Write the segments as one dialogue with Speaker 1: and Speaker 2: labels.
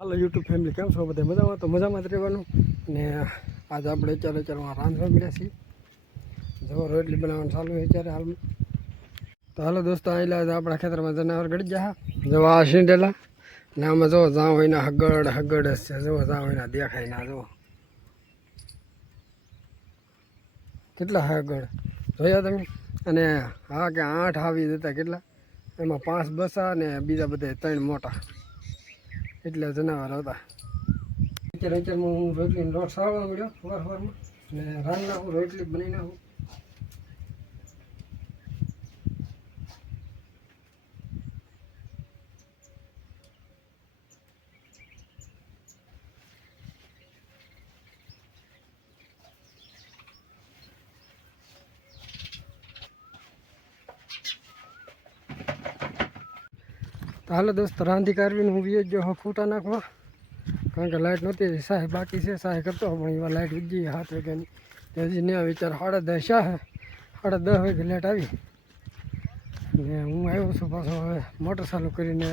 Speaker 1: હાલો YouTube family કેમ છો બધા? મજામાં? તો મજામાં જ રહેવાનું. ને આજે આપણે ચાલો ચાલમાં રાંધવા મળ્યા છીએ. જો, રોટલી બનાવવાનું ચાલુ છે ત્યારે હાલમાં. તો હાલો દોસ્તો આવેલા આજે આપણા ખેતરમાં જનાવર ગળી ગયા. જો, આ શીંડેલા. ને આમાં જો જાવ હોય હગડ હગડ છે. જો જાવ હોય ને દેખાય ના જો. કેટલા હગડ? જોયા તમે? અને હા કે આઠ આવી જતા કેટલા? એમાં પાંચ બસા ને બીજા બધા ત્રણ મોટા. એટલે જનાવર હતા. અત્યારે અત્યારમાં હું રોટલીનો લોટ સારવા મળ્યો સવાર સવારમાં ને રાંધ નાખું રોટલી બનાવી નાખું તો હાલો દોસ્ત, રાંધી કાઢવીને હું વીજ જો ફૂટા નાખવા. કારણ કે લાઇટ નહોતી સાહેબ બાકી છે સાહેબ કરતો પણ એવા લાઇટ ઉજી હાથ વાગ્યાની. હજી ને વિચાર સાડા દસ સાહે સાડા દસ વાગે લાઇટ આવી. ને હું આવ્યો છું પાછો હવે મોટર ચાલુ કરીને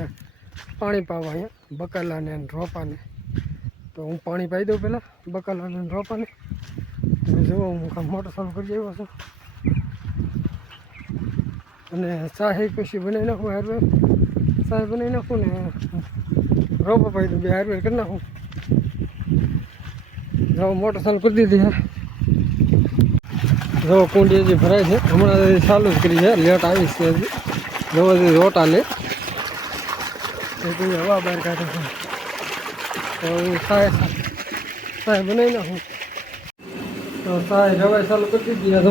Speaker 1: પાણી પાવા અહીંયા, બકાલાને અને રોપાને. તો હું પાણી પાઈ દઉં પહેલાં, બકાલાને અને રોપાને. જુઓ હું કામ મોટર ચાલુ કરી આવ્યો છું. અને સાહે પછી બનાવી નાખું હારવે ચાય બનાવી નાખું ને રોપો દઉં, બે હારવેર કરી નાખું. જો મોટર ચાલુ કરી દીધી છે. જો કુંડી હજી ભરાય છે. હમણાં ચાલુ જ કરી છે. લેટ આવી છે હજી. જો હજી રોટા લે. હવા બહાર કાઢે છે. તો ચાય ચાય બનાવી નાખું. તો સાહેબ રવાઈ ચાલુ કરી દીધી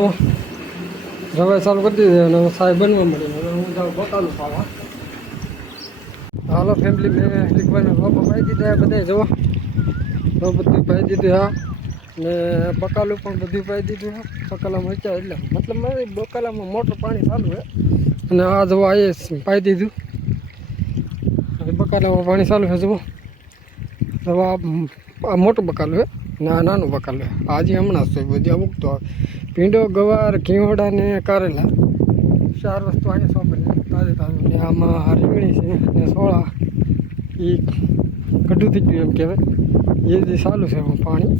Speaker 1: રવાઈ ચાલુ કરી દીધી અને સાહેબ બનવા મળી હું જાઉં બતાલું પાવા. હાલો ફેમિલી મેં લીકવાનું રોપો પાઈ દીધા બધા જુઓ. તો બધું પાઈ દીધું, હા. ને બકાલું પણ બધું પાઈ દીધું, હા. બકાલામાં ઊંચા એટલે, મતલબ મારે બકાલામાં મોટર પાણી ચાલુ છે. અને આ જુઓ એ પાઈ દીધું. બકાલામાં પાણી ચાલુ છે, જુઓ. હવે આ મોટું બકાલું છે ને નાનું બકાલું છે. આજે હમણાં જ છે બધી અમુક તો ભીંડો, ગવાર, ઘીવડા ને કારેલા. ચાર વસ્તુ અહીંયા સોંપેલી તાજે તાજું. ને આમાં રીંગણી છે ને સોળા. એ કઢું થઈ ગયું એમ કહેવાય. એ જે ચાલુ છે એમાં પાણી.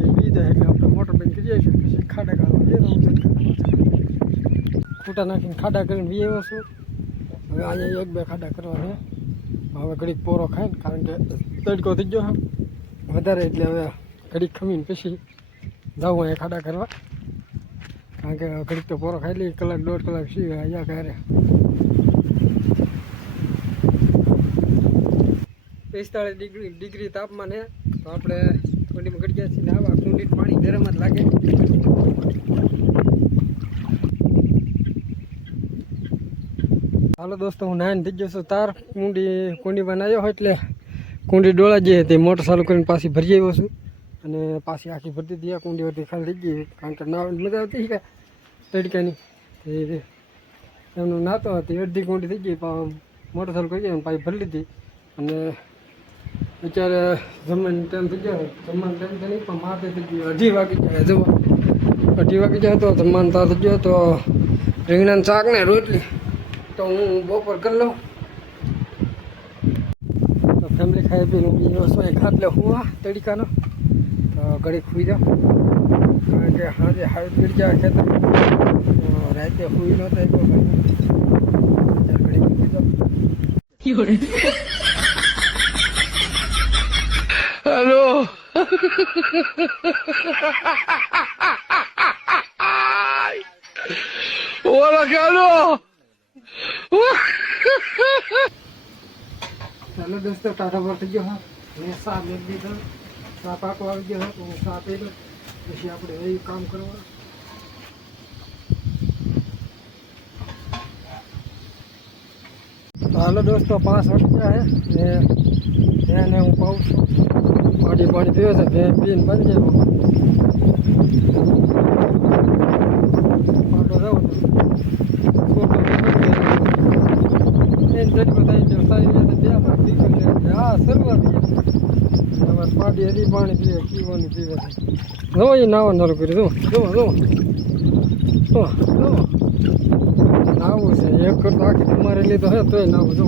Speaker 1: એ બીજા એટલે આપણે મોટર બંધ કરી આવીશું પછી ખાડા કાઢવા ખૂટા નાખીને ખાડા કરીને બી આવ્યો છું હવે અહીંયા એક બે ખાડા કરવા છે. હવે ઘડીક પોરો ખાય ને, કારણ કે તડકો થઈ ગયો વધારે એટલે હવે ઘડીક ખમીને પછી જાઉં અહીંયા ખાડા કરવા. કારણ કે ઘડીક તો પોરો ખાઈ લઈએ કલાક, દોઢ કલાક સી આવ્યા ક્યારે પિસ્તાળીસ ડિગ્રી ડિગ્રી તાપમાન છે તો આપણે કુંડીમાં ઘડી છીએ ને આવા કુંડી પાણી ગરમ જ લાગે. હાલો દોસ્તો, હું નાઈને થઈ ગયો છું તાર. કુંડી કુંડીમાં હોય એટલે કુંડી ડોળા જે તે મોટર ચાલુ કરીને પાછી ભરી આવ્યો છું. અને પાછી આખી ભરતી હતી કુંડી વરતી ખાલી થઈ ગઈ કારણ કે ના મજા આવતી કે તડકાની. એમનું નાતો હતી, અડધી કુંડી થઈ ગઈ, પણ મોટર ચાલુ કરી અને પાછી ભરી લીધી. અને અત્યારે જમવાનો ટાઈમ થઈ ગયો જમવાનો ટાઈમ થઈ પણ માથે થઈ ગયું. અઢી વાગી જાય જવો અઢી વાગી જાય તો જમવાનું તાર થઈ ગયો, તો રીંગણાનું શાક ને રોટલી. તો હું બપોર કરી લઉં. તો ફેમિલી ખાઈ પીને રસોઈ ખાટ લે હું આ તડકાનો. તો ખુઈ જાઓ કારણ કે સાંજે હાવી પીડ જાય ખેતર તો રાતે ખુઈ ન થાય તો ઘડી ખુઈ જાઓ
Speaker 2: હેલો. Hola, Carlos.
Speaker 1: ચાલો દોસ્તો ટાટા પર થઈ ગયો હા. મેં સા મેં દીધો આઠ આવી તો હતો હું સા પી દઉં પછી આપણે એ કામ કરવાનું. તો હાલો દોસ્તો, પાંચ રૂપિયા ને એને હું પાઉં છું. પાણી પાણી પીવે છે ભેં પીને બંધ જાય પાટો જાઉં પાડી હજી પાણી પીવે પીવાનું પીવે છે જો એ નાવા નરું કર્યું જો જો જો જો નાવું છે, એક કરતો આખી તમારે લીધો હે તોય નાવું, જો.